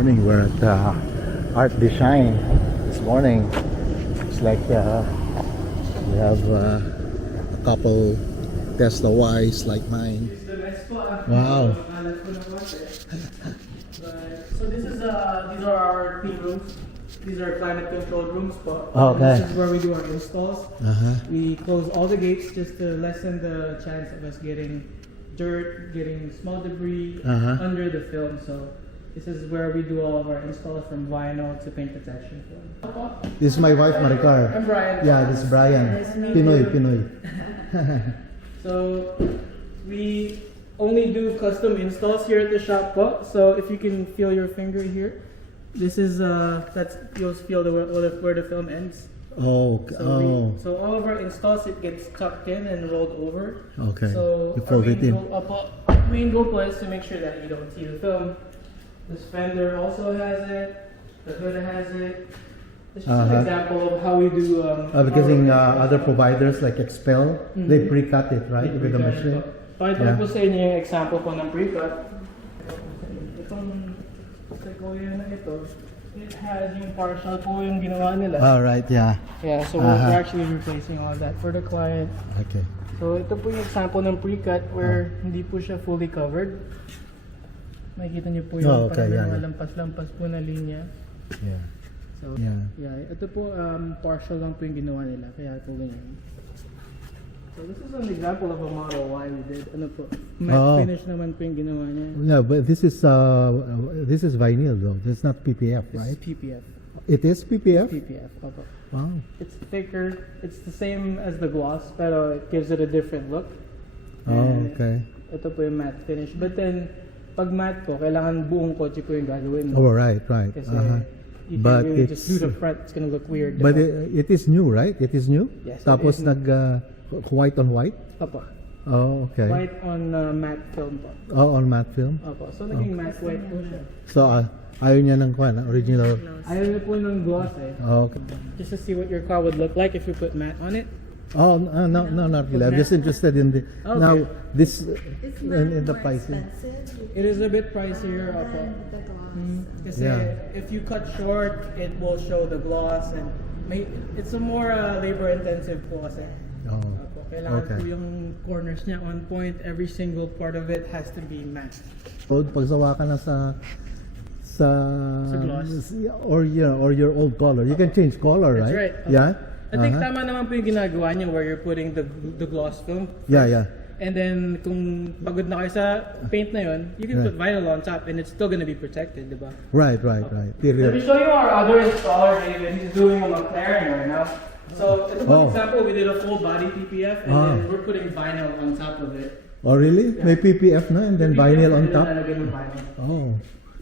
morning. We're at ARTDESHINE this morning. It's like we have a couple Tesla Ys like mine. Wow. So this is these are our clean rooms. These are climate controlled rooms, but Okay. this is where we do our installs. We close all the gates just to lessen the chance of us getting dirt, getting small debris under the film. So this is where we do all of our installs, from vinyl to paint protection film. This is my wife, Maricar. I'm Brian. Yeah, this is Brian. Nice to meet you. Pinoy. So we only do custom installs here at the shop. So if you can feel your finger here, this is that's you'll feel where the film ends. Oh, So all of our installs, it gets tucked in and rolled over. Okay. So You our fold it in. main goal is to make sure that you don't see the film. This fender also has it. The hood has it. This is an example of how we do. because in other providers like Expel, they pre-cut it, right, with the machine. Pakita ko sa inyo yung example ko ng pre-cut. Itong sequoia na ito, it has yung partial po yung ginawa nila. All right, yeah. Yeah, so we're actually replacing all that for the client. Okay. So ito po yung example ng pre-cut where hindi po siya fully covered. Makikita niyo po yung parang lampas-lampas po na linya. Yeah. So, yeah, ito po partial lang po yung ginawa nila, kaya po ganyan. So this is an example of a Model Y we did. Ano po? Matte finish naman po yung ginawa niya. Yeah, but this is vinyl though. It's not PPF, right? This is PPF. It is PPF? PPF. Opo. Wow. It's thicker. It's the same as the gloss, pero it gives it a different look. Oh, okay. Ito po yung matte finish. But then, pag matte po, kailangan buong kotse po yung gagawin. Oh, right. Kasi you can't really just do the front. It's gonna look weird. But it is new, right? It is new? Yes. Tapos white on white? Opo. Oh, okay. White on matte film po. Oh, on matte film? Opo. So naging matte white po siya. So, ayaw niya ng original. Ayaw niya po ng gloss eh. Oh, okay. Just to see what your car would look like if you put matte on it. Oh, no, not really. I'm just interested in the now this in the pricing. It is a bit pricier. Kasi if you cut short, it will show the gloss, and it's a more labor-intensive po kasi. Oh, Kailangan po yung corners niya on point. Every single part of it has to be matte. Pagsawa ka na sa gloss. or your old color, you can change color, That's right? right. Yeah. I think tama naman po yung ginagawa niya where you're putting the gloss film. Yeah. And then kung pagod na kayo sa paint na yun, you can put vinyl on top and it's still gonna be protected, di ba? Right. Let me show you our other installer, David. He's doing a McLaren right now. So, ito for example, we did a full body PPF and then we're putting vinyl on top of it. Oh, really? May PPF na and then vinyl on top? Oh,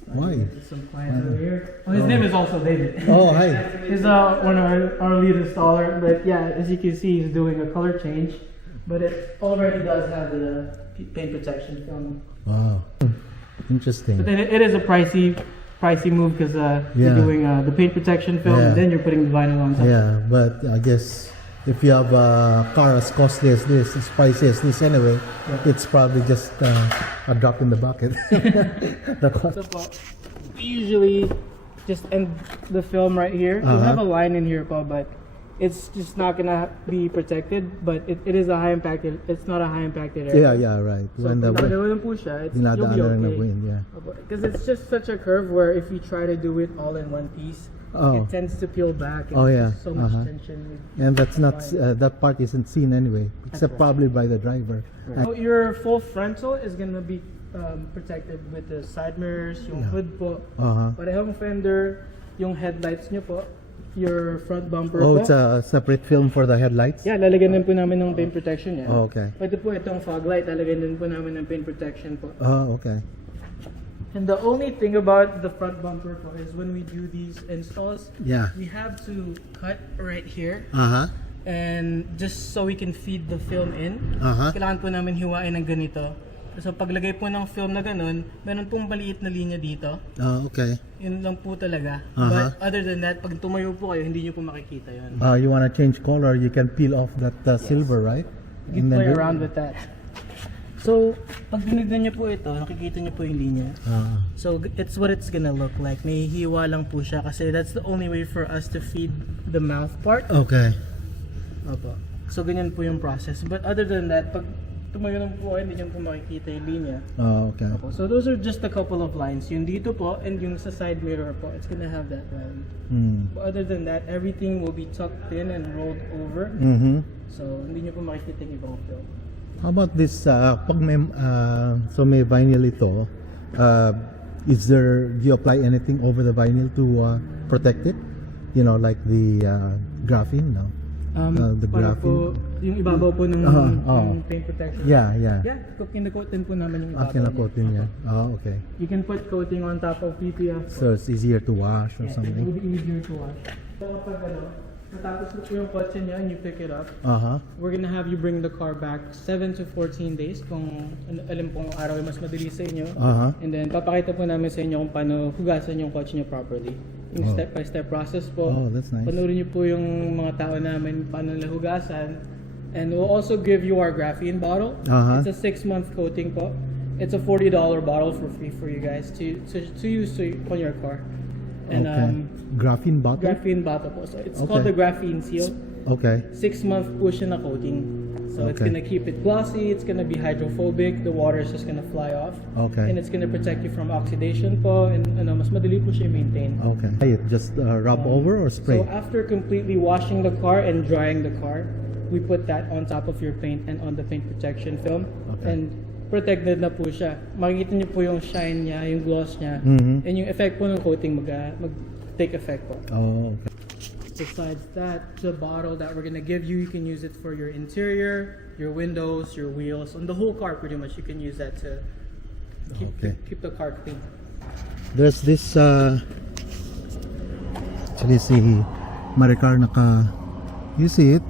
why? Some clients over here. Well, his name is also David. Oh, hi. He's one of our lead installer. But yeah, as you can see, he's doing a color change. But it already does have the paint protection film. Wow, interesting. But then it is a pricey move because you're doing the paint protection film and then you're putting the vinyl on top. Yeah, but I guess if you have a car as costly as this, as pricey as this anyway, it's probably just a drop in the bucket. We usually just end the film right here. You have a line in here, but it's just not gonna be protected. But it is a high impacted. It's not a high impacted area. Yeah, right. So When the you'll be okay. Because it's just such a curve where if you try to do it all in one piece, it tends to peel back. And so much tension. And that's not that part isn't seen anyway, except probably by the driver. Right. So your full frontal is gonna be protected with the side mirrors, yung hood po, parehong fender, yung headlights nyo po, your front bumper po. It's a separate film for the headlights? Yeah, lalagyan din po namin ng paint protection yan. Oh, okay. Pwede po itong fog light, lalagyan din po namin ng paint protection po. Oh, okay. And the only thing about the front bumper po is when we do these installs, we have to cut right here. And just so we can feed the film in, kailangan po namin hiwain ng ganito. So paglagay po ng film na ganun, meron pong maliit na linya dito. Okay. Yun lang po talaga. But other than that, pag tumayo po kayo, hindi nyo po makikita yun. You wanna change color, you can peel off that silver, right? You can play around with that. So, pag binignan niyo po ito, nakikita niyo po yung linya. So, it's what it's gonna look like. May hiwa lang po siya kasi that's the only way for us to feed the mouth part. Okay. Opo. So, ganyan po yung process. But other than that, pag tumayo lang po, hindi niyo po makikita yung linya. Okay. Opo. So, those are just a couple of lines. Yung dito po, and yung sa side mirror po, it's gonna have that line. But other than that, everything will be tucked in and rolled over. So, hindi niyo po makikita yung ibang film. How about this, pag may, so may vinyl ito, do you apply anything over the vinyl to protect it? You know, like the graphene, no? The Para graphene? po, yung ibabaw po ng paint protection. Yeah. Yeah, kinakoat din po namin yung ibabaw. Kinakoatin niya. Okay. You can put coating on top of PPF. So it's easier to wash or It something? will be easier to wash. So kapag natapos na po yung kotse niya and you pick it up, we're gonna have you bring the car back 7 to 14 days kung alam pong araw ay mas madali sa inyo. And then papakita po namin sa inyo kung paano hugasan yung kotse niyo properly. Yung step-by-step process po. That's nice. Panoorin niyo po yung mga tao namin paano nila hugasan. And we'll also give you our graphene bottle. It's a 6-month coating po. It's a $40 bottle for free for you guys to use on your car. And graphene bottle? Graphene bottle po. So it's called the graphene seal. Okay. 6-month po siya na coating. So it's gonna keep it glossy, it's gonna be hydrophobic, the water is just gonna fly off. Okay. And it's gonna protect you from oxidation po, and mas madali po siya maintain. Okay. Just rub over or spray? So after completely washing the car and drying the car, we put that on top of your paint and on the paint protection film. And protected na po siya. Makikita niyo po yung shine niya, yung gloss niya, and yung effect po ng coating mag-take effect po. Okay. Besides that, the bottle that we're gonna give you, you can use it for your interior, your windows, your wheels, on the whole car pretty much. You can use that to keep the car clean. There's this, actually si Maricar you see it?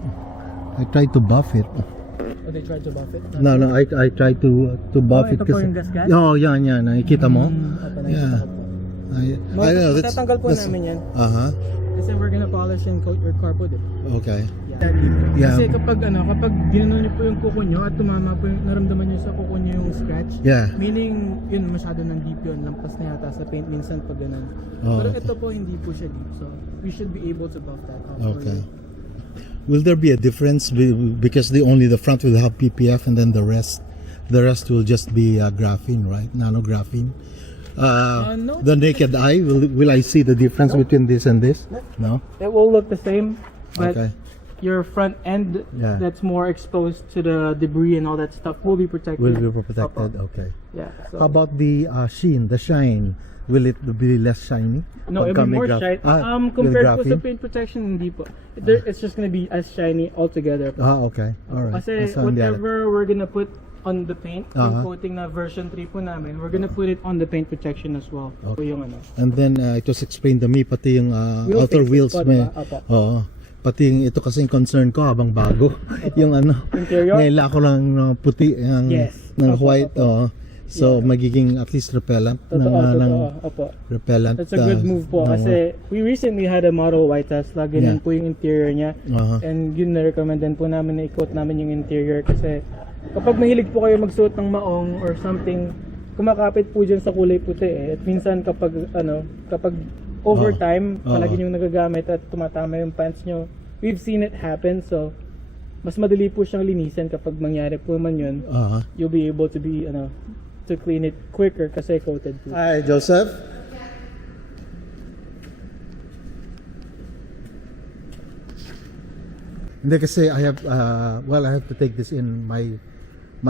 I tried to buff it. Oh, they tried to buff it? No, I tried to buff it. Ito po yung gas-gas? Yan. Nakikita mo? Yeah. I know. Matatanggal po namin yan. Kasi we're gonna polish and coat your car po din. Okay. Kasi kapag ginanon niyo po yung kuko niyo at tumama po yung naramdaman niyo sa kuko niyo yung scratch, meaning yun masyado ng deep yun, lampas na yata sa paint minsan pag ganun. Pero ito po hindi po siya deep, so we should be able to buff that off. Okay. Will there be a difference because only the front will have PPF and then the rest will just be graphene, right? Nano graphene. No. The naked eye, will I see the difference between this and this? No. It will look the same, but Okay. your front end that's more exposed to the debris and all that stuff will be protected. Will be protected. Okay. Yeah. So. How about the shine? Will it be less shiny? No, it'll be more shiny. Compared po sa paint protection, hindi po. It's just gonna be as shiny altogether. Okay. Alright. Kasi whatever we're gonna put on the paint, yung coating na version 3 po namin, we're gonna put it on the paint protection as well. Okay. Yung And then it was explained to me, pati yung outer wheels may. Pati yung ito kasi yung concern ko habang bago. Yung interior? Ngayon ako lang ng puti, ng white. So magiging at least repellent. Opo. Repellent. That's a good move po kasi we recently had a Model Y Tesla, ganyan po yung interior niya. And yun na-recommend din po namin na i-coat namin yung interior kasi kapag mahilig po kayo magsuot ng maong or something, kumakapit po dyan sa kulay puti At minsan kapag over time, palagi nyo nagagamit at tumatama yung pants nyo, we've seen it happen. So mas madali po siyang linisan kapag mangyari po man yun. You'll be able to be to clean it quicker kasi coated po. Hi, Joseph. Hindi kasi I have to take this in my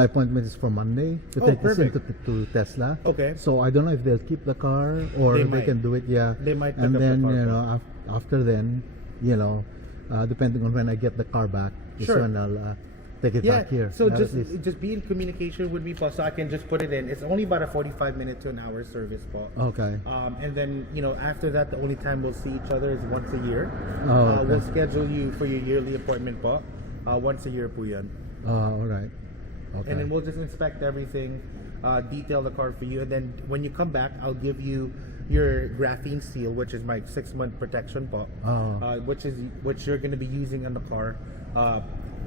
appointment is for Monday to take this into to Tesla. Okay. So I don't know if they'll keep the car or they can do it. They might pick and up then the car. After then, depending on when I get the car back, is when I'll take it back here. So just be in communication with me, po, so I can just put it in. It's only about a 45-minute to an hour service, po. Okay. And then after that, the only time we'll see each other is once a year. Okay. We'll schedule you for your yearly appointment, po. Once a year, po yan. All right. Okay. And then we'll just inspect everything, detail the car for you, and then when you come back, I'll give you your graphene seal, which is my 6-month protection, po. Which you're going to be using on the car.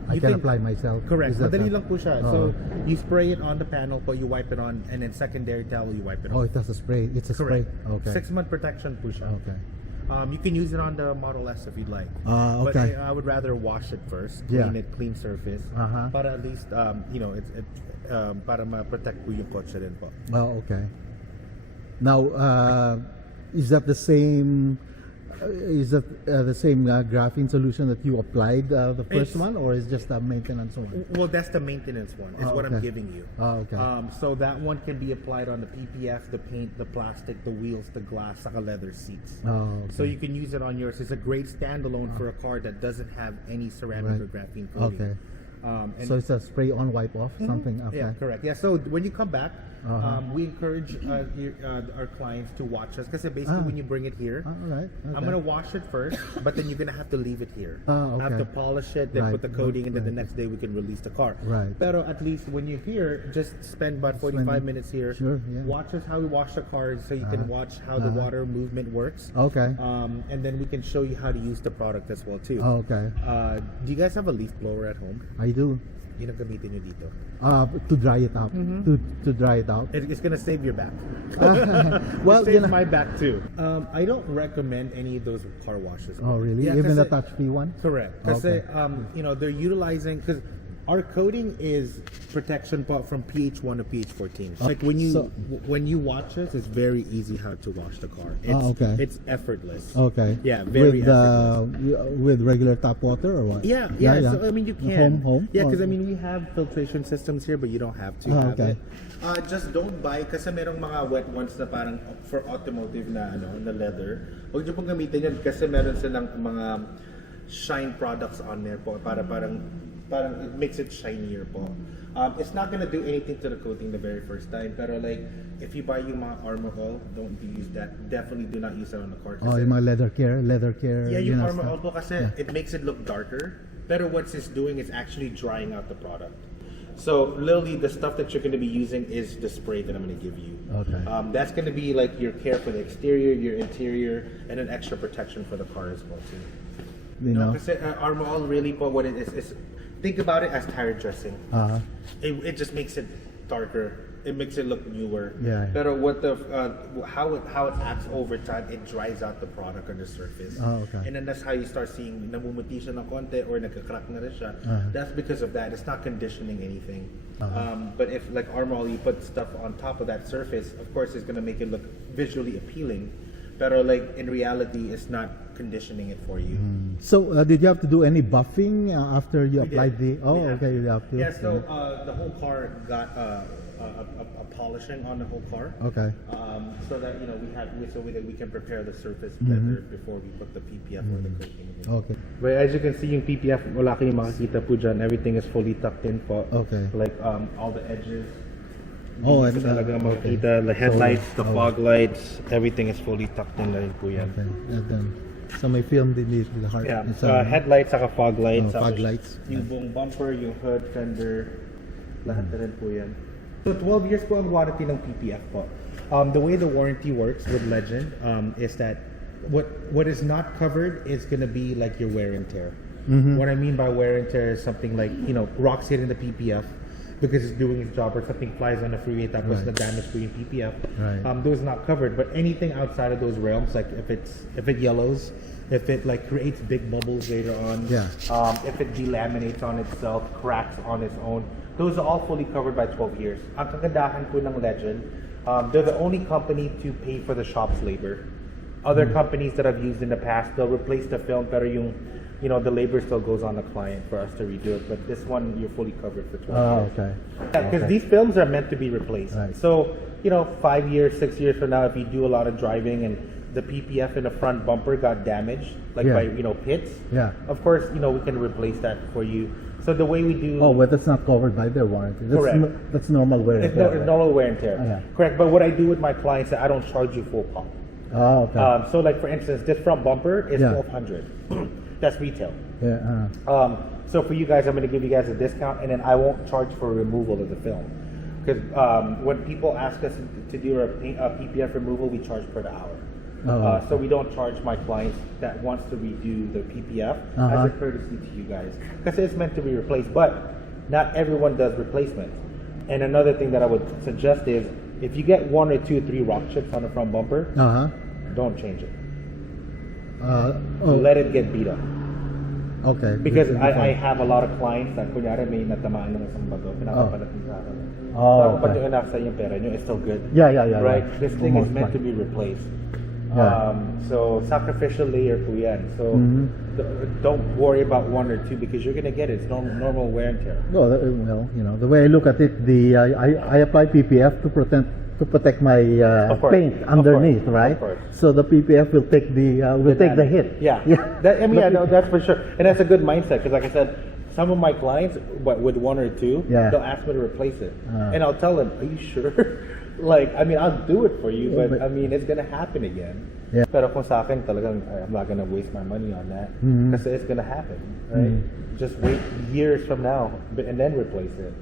I You can apply myself. Correct. Is that Madali a- lang po siya. Oh. So you spray it on the panel, but you wipe it on, and then secondary towel you wipe it Oh, on. it has a spray. It's a Correct. spray. Okay. 6-month protection po siya. Okay. You can use it on the Model S if you'd like. Okay. But I would rather wash it first, Yeah. clean it, clean surface. Para at least, para ma-protect po yung kotse din po. Oh, okay. Now, is that the same? Is that the same graphene solution that you applied the first It's- one, or is just a maintenance one? Well, that's the maintenance one. Is what I'm okay. giving you. Oh, okay. So that one can be applied on the PPF, the paint, the plastic, the wheels, the glass, saka leather seats. Oh, okay. So you can use it on yours. It's a great standalone for a car that doesn't have any ceramic or Right. graphene coating. Okay. And So it's a spray on, wipe off, something. Okay. Yeah, correct. Yeah, so when you come back, Uh-huh. we encourage our clients to watch us because basically when you bring it here, All right. Okay. I'm gonna wash it first, but then you're gonna have to leave it here. Oh, I have to okay. polish it, then Right. put the coating, and then the Right. next day we can release the car. Right. Pero at least when you're here, just spend about 45 minutes here. Sure, yeah. Watch us how we wash the cars, so you can watch how the water movement works. Okay. And then we can show you how to use the product as well too. Oh, okay. Do you guys have a leaf blower at home? I do. Yun ang gamitin nyo dito. To dry it out. To dry it out. It's gonna save your back. Well, it you saves know. my back too. I don't recommend any of those car washes. Oh, really? Yeah, Even the 'cause touch-free one? Correct. Because Okay. they're utilizing because our coating is protection from PH1 to PH14. Like when you watch this, it's very easy how to wash the car. It's, okay. It's effortless. Okay. Yeah, very with regular tap water or what? Yeah. So I mean, you can. Home. Yeah, because Or- I mean, we have filtration systems here, but you don't have to Ah, have okay. it. Just don't buy kasi merong mga wet ones na parang for automotive na na leather. Huwag niyo pong gamitin yan kasi meron silang mga shine products on there po para parang it makes it shinier po. It's not gonna do anything to the coating the very first time, pero like if you buy yung mga Armor All, don't use that. Definitely do not use that on the car. Oh, yung mga leather care. Yeah, yung know, Armor All stuff. po kasi it makes it look darker. Pero what it's doing is actually drying out the product. So literally the stuff that you're going to be using is the spray that I'm going to give you. Okay. That's going to be like your care for the exterior, your interior, and an extra protection for the car as well too. You know? Kasi Armor All really po what it is think about it as tire dressing. It just makes it darker. It makes it look newer. Yeah. Pero what the how it acts over time, it dries out the product on the surface. Oh, okay. And then that's how you start seeing namumuti siya ng konti or nagka-crack na rin siya. That's because of that. It's not conditioning anything. But if like Armor All, you put stuff on top of that surface, of course it's gonna make it look visually appealing. Pero like in reality, it's not conditioning it for you. So, did you have to do any buffing after you We applied did. the? Oh, We have okay, to. you have to. Yeah, so the whole car got a polishing on the whole car. Okay. So that so that we can prepare the surface better before we put the PPF or the coating. Okay. But as you can see, yung PPF, wala kayong makakita po dyan. Everything is fully tucked in po. Okay. Like all the edges. Oh, Hindi and ko talaga okay. makikita. The headlights, the oh. fog lights, everything is fully tucked in na rin po yan. Okay. And then, so may film din dito the heart. Yeah, It's, headlights, saka fog lights. fog Tapos lights. Yung buong bumper, yung hood, fender, lahat na rin po yan. So 12 years po ang warranty ng PPF po. The way the warranty works with Legend is that what is not covered is going to be like your wear and tear. What I mean by wear and tear is something like, rocks hitting the PPF because it's doing its job, or something flies on the freeway tapos Right. na damage po yung PPF. Right. Those are not covered, but anything outside of those realms, like if it yellows, if it like creates big bubbles later on, Yeah. if it delaminates on itself, cracks on its own, those are all fully covered by 12 years. Ang kagandahan po ng Legend, they're the only company to pay for the shop's labor. Other companies that I've used in the past, they'll replace the film, pero yung, the labor still goes on the client for us to redo it. But this one, you're fully covered for 12 Oh, years. okay. Yeah, because these films are meant to be replaced. Right. So, 5 years, 6 years from now, if you do a lot of driving and the PPF in the front bumper got damaged, like Yeah. by, pits, Yeah. of course, we can replace that for you. So the way we do... Oh, but that's not covered by their warranty. That's Correct. That's normal wear and It's, tear. it's normal wear and tear. Okay. Correct. But what I do with my clients is I don't charge you full pop. Oh, okay. So like for instance, this front bumper is Yeah. $1,200. That's retail. Yeah. So for you guys, I'm going to give you guys a discount, and then I won't charge for removal of the film. Because when people ask us to do a PPF removal, we charge per the hour. So we don't charge my clients that wants to redo their PPF as a courtesy to you guys, because it's meant to be replaced. But not everyone does replacement. And another thing that I would suggest is, if you get 1 or 2, 3 rock chips on the front bumper, don't change it. Let it get beat up. Okay. Because I have a lot of clients that kunyari may natamaan ng isang bato, pinakapalat ng sa akin. Pag yung enough sa yung pera nyo, it's still good. Yeah. Right? This thing is meant to be replaced. So sacrificial layer po yan. So don't worry about 1 or 2 because you're gonna get it. It's normal wear and tear. Well, you know, the way I look at it, I apply PPF to protect my paint underneath, right? So the PPF will take the hit. Yeah. I know that's for sure, and that's a good mindset because, like I said, some of my clients, with 1 or 2, they'll ask me to replace it, and I'll tell them, "Are you sure?" Like, I mean, I'll do it for you, but I mean, it's gonna happen again. Yeah. Pero kung sa akin, talagang, I'm not gonna waste my money on that because it's gonna happen, right? Just wait years from now and then replace it.